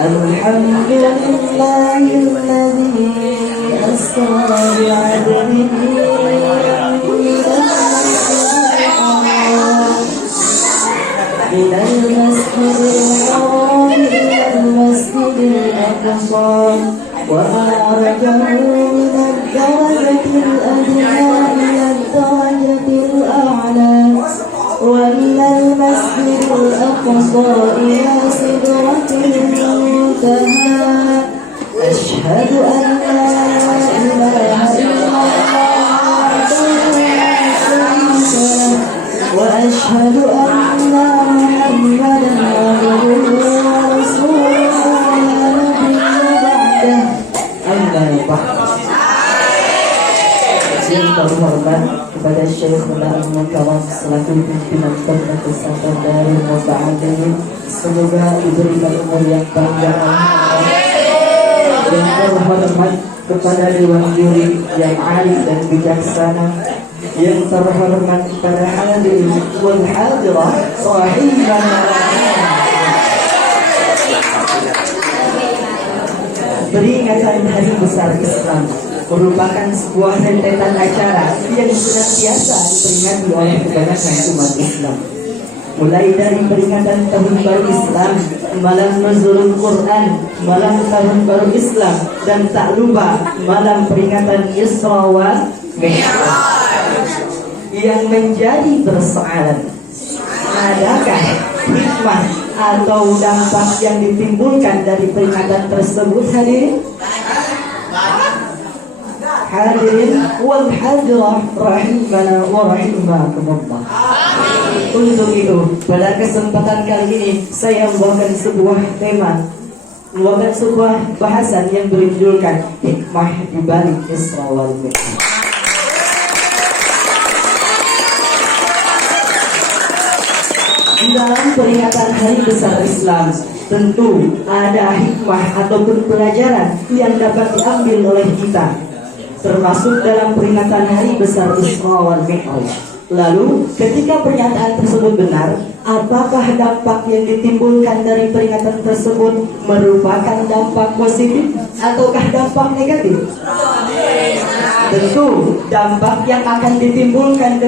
Alhamdulillahilladzi asra bi'abdihi من المسجد الحرام إلى المسجد الأقصى وأعرجه من الدرجة الأدنى إلى الدرجة الأعلى ومن المسجد الأقصى إلى سدرة المنتهى أشهد أن لا إله إلا الله وأشهد أن محمدا عبده ورسوله لا نبي بعده أما بعد. Yang terhormat kepada Syekhul Al-Mukarram selaku pimpinan Pondok Pesantren Darul Muba'adin, semoga diberikan umur yang panjang. Yang terhormat kepada Dewan Juri yang alim dan bijaksana, yang terhormat kepada hadirin wal hadirah rahimana. Peringatan Hari Besar Islam merupakan sebuah rentetan acara yang senantiasa diperingati oleh kebanyakan umat Islam. Mulai dari peringatan Tahun Baru Islam, malam Nuzulul Quran, malam Tahun Baru Islam, dan tak lupa malam peringatan Isra wal Mi'raj. Yang menjadi persoalan, adakah hikmah atau dampak yang ditimbulkan dari peringatan tersebut, hadirin? Hadirin wal hadirah rahimana wa rahimakumullah. Untuk itu, pada kesempatan kali ini saya membawakan sebuah tema, membawakan sebuah bahasan yang berjudulkan hikmah di balik Isra wal Mi'raj. Di dalam peringatan Hari Besar Islam, tentu ada hikmah ataupun pelajaran yang dapat diambil oleh kita, termasuk dalam peringatan Hari Besar Isra wal Mi'raj. Lalu, ketika pernyataan tersebut benar, apakah dampak yang ditimbulkan dari peringatan tersebut merupakan dampak positif ataukah dampak negatif? Tentu, dampak yang akan ditimbulkan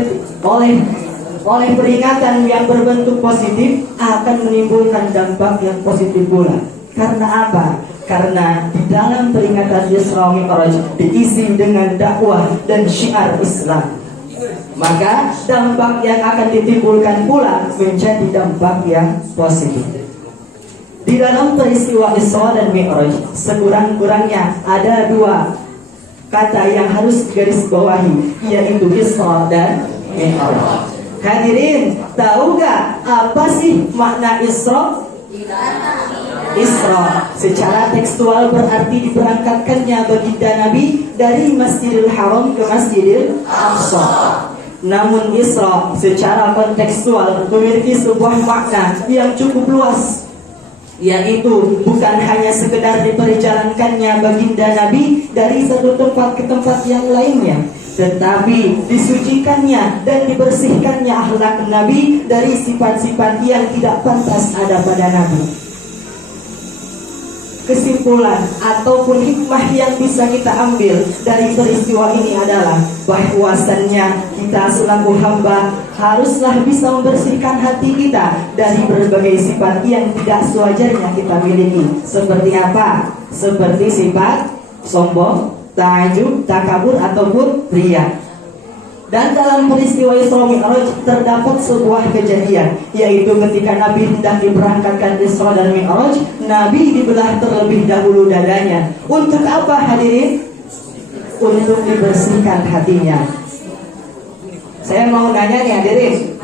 oleh peringatan yang berbentuk positif akan menimbulkan dampak yang positif pula. Karena apa? Karena di dalam peringatan Isra Mi'raj diisi dengan dakwah dan syiar Islam. Maka dampak yang akan ditimbulkan pula menjadi dampak yang positif. Di dalam peristiwa Isra dan Mi'raj, sekurang-kurangnya ada dua kata yang harus digarisbawahi, yaitu Isra dan Mi'raj. Hadirin, tahu gak apa sih makna Isra? Isra secara tekstual berarti diberangkatkannya baginda Nabi dari Masjidil Haram ke Masjidil Aqsa. Namun Isra secara kontekstual memiliki sebuah makna yang cukup luas, yaitu bukan hanya sekedar diperjalankannya baginda Nabi dari satu tempat ke tempat yang lainnya, tetapi disucikannya dan dibersihkannya akhlak Nabi dari sifat-sifat yang tidak pantas ada pada Nabi. Kesimpulan ataupun hikmah yang bisa kita ambil dari peristiwa ini adalah bahwasannya kita selaku hamba haruslah bisa membersihkan hati kita dari berbagai sifat yang tidak sewajarnya kita miliki. Seperti apa? Seperti sifat sombong, ta'ajub, takabur ataupun riya. Dan dalam peristiwa Isra Mi'raj terdapat sebuah kejadian, yaitu ketika Nabi hendak diberangkatkan Isra dan Mi'raj, Nabi dibelah terlebih dahulu dadanya. Untuk apa, hadirin? Untuk dibersihkan hatinya. Saya mau nanya nih, hadirin,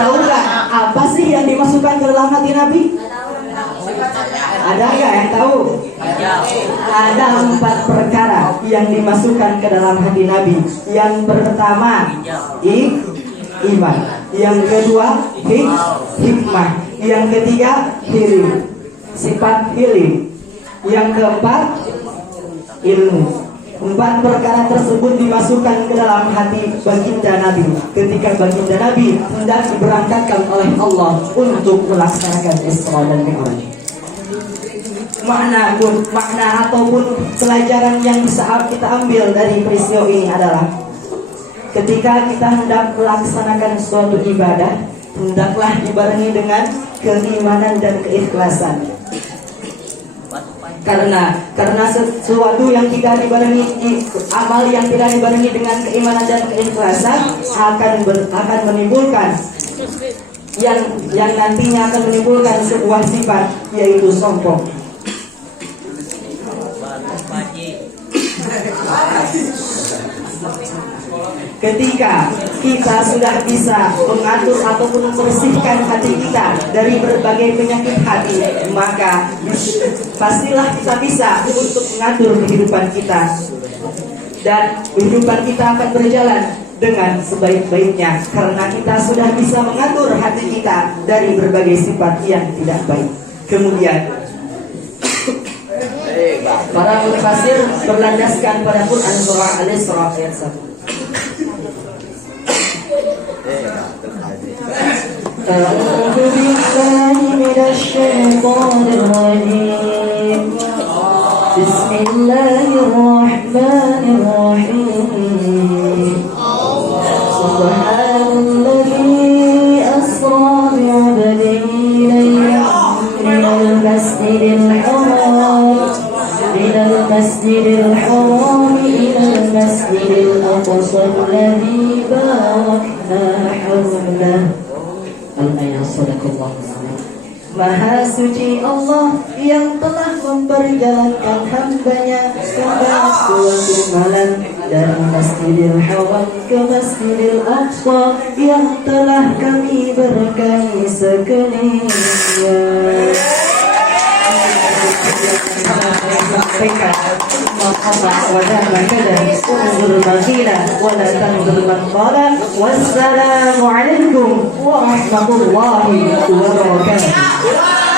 tahu gak apa sih yang dimasukkan ke dalam hati Nabi? Ada nggak yang tahu? Ada 4 perkara yang dimasukkan ke dalam hati Nabi. Yang pertama, iman. Yang kedua, hikmah. Yang ketiga, hilim, sifat hilim. Yang keempat, ilmu. 4 perkara tersebut dimasukkan ke dalam hati baginda Nabi ketika baginda Nabi hendak diberangkatkan oleh Allah untuk melaksanakan Isra dan Mi'raj. makna ataupun pelajaran yang bisa kita ambil dari peristiwa ini adalah ketika kita hendak melaksanakan suatu ibadah, hendaklah dibarengi dengan keimanan dan keikhlasan. Karena sesuatu yang tidak dibarengi, amal yang tidak dibarengi dengan keimanan dan keikhlasan akan menimbulkan yang nantinya akan menimbulkan sebuah sifat, yaitu sombong. Ketika kita sudah bisa mengatur ataupun membersihkan hati kita dari berbagai penyakit hati, maka pastilah kita bisa untuk mengatur kehidupan kita, dan kehidupan kita akan berjalan dengan sebaik-baiknya karena kita sudah bisa mengatur hati kita dari berbagai sifat yang tidak baik. Kemudian para mufassir berlandaskan pada Quran surah Al-Isra ayat 1. A'udzu billahi minasy syaithanir rajim. Bismillahirrahmanirrahim. Subhanalladzi asra bi'abdihi laylan minal masjidil haram ilal masjidil aqsa alladzi barakna hawlahu. Al-ayat sadaqallahu alazim. Maha suci Allah yang telah memperjalankan hambanya pada suatu malam dari Masjidil Haram ke Masjidil Aqsa yang telah kami berkahi sekelilingnya. Wassalamualaikum warahmatullahi wabarakatuh.